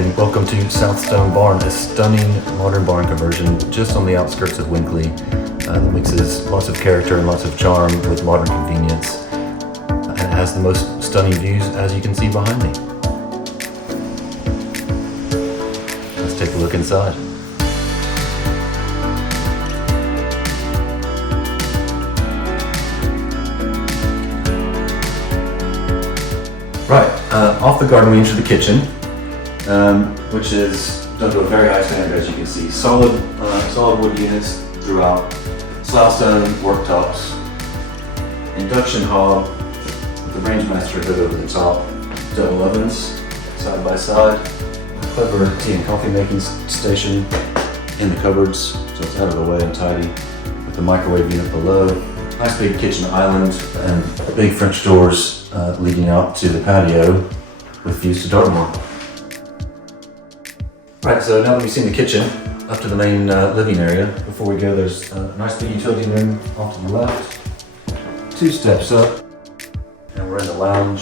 again, welcome to Southstone Barn, a stunning modern barn conversion just on the outskirts of Winkleigh that mixes lots of character and lots of charm with modern convenience, and it has the most stunning views, as you can see behind me. Let's take a look inside. Right, off the garden we enter the kitchen, which is done to a very high standard, as you can see. Solid wood units throughout, slab stone worktops, induction hob with the Rangemaster hood over the top, double ovens side by side, a clever tea and coffee making station in the cupboards, so it's out of the way and tidy, with the microwave unit below. Nice big kitchen island and big French doors leading out to the patio with views to Dartmoor. Right, so now that we've seen the kitchen, up to the main living area. Before we go, there's a nice big utility room off to the left, 2 steps up, and we're in the lounge.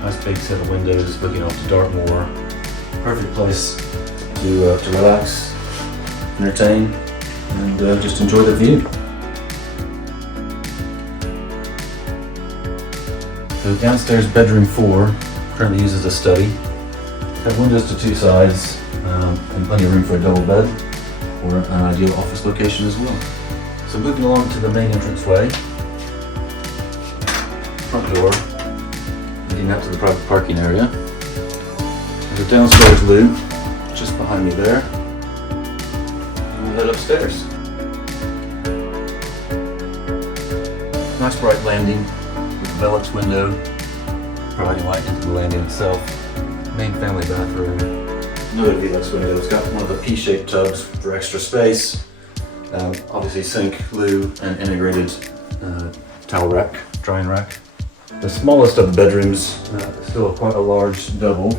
Nice big set of windows looking off to Dartmoor. Perfect place to relax, entertain, and just enjoy the view. So downstairs, bedroom 4, currently used as a study. Have windows to 2 sides and plenty of room for a double bed, or an ideal office location as well. So moving along to the main entranceway, front door, leading out to the private parking area. There's a downstairs loo just behind me there, and we'll head upstairs. Nice bright landing with a Velux window providing light into the landing itself. Main family bathroom. Another Velux window. It's got one of the P-shaped tubs for extra space. Obviously sink, loo, and integrated towel rack, drying rack. The smallest of the bedrooms, still quite a large double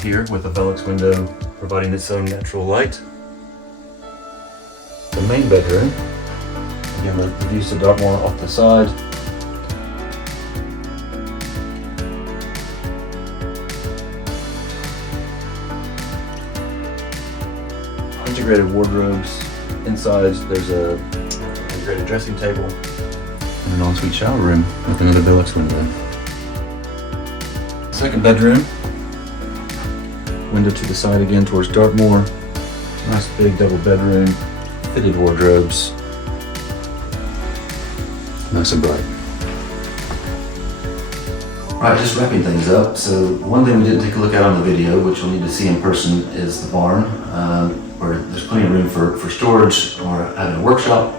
here with a Velux window providing its own natural light. The main bedroom, again the views to Dartmoor off the side. Integrated wardrobes. Inside there's a integrated dressing table and an ensuite shower room with another Velux window. Second bedroom, window to the side again towards Dartmoor. Nice big double bedroom, fitted wardrobes, nice and bright. Alright, just wrapping things up. So one thing we didn't take a look at on the video, which you'll need to see in person, is the barn, where there's plenty of room for storage or having a workshop.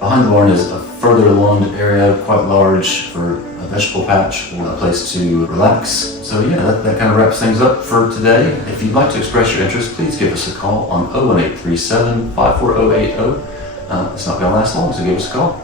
Behind the barn is a further lawned area, quite large, for a vegetable patch or a place to relax. So yeah, that kind of wraps things up for today. If you'd like to express your interest, please give us a call on 01837 54080. It's not going to last long, so give us a call.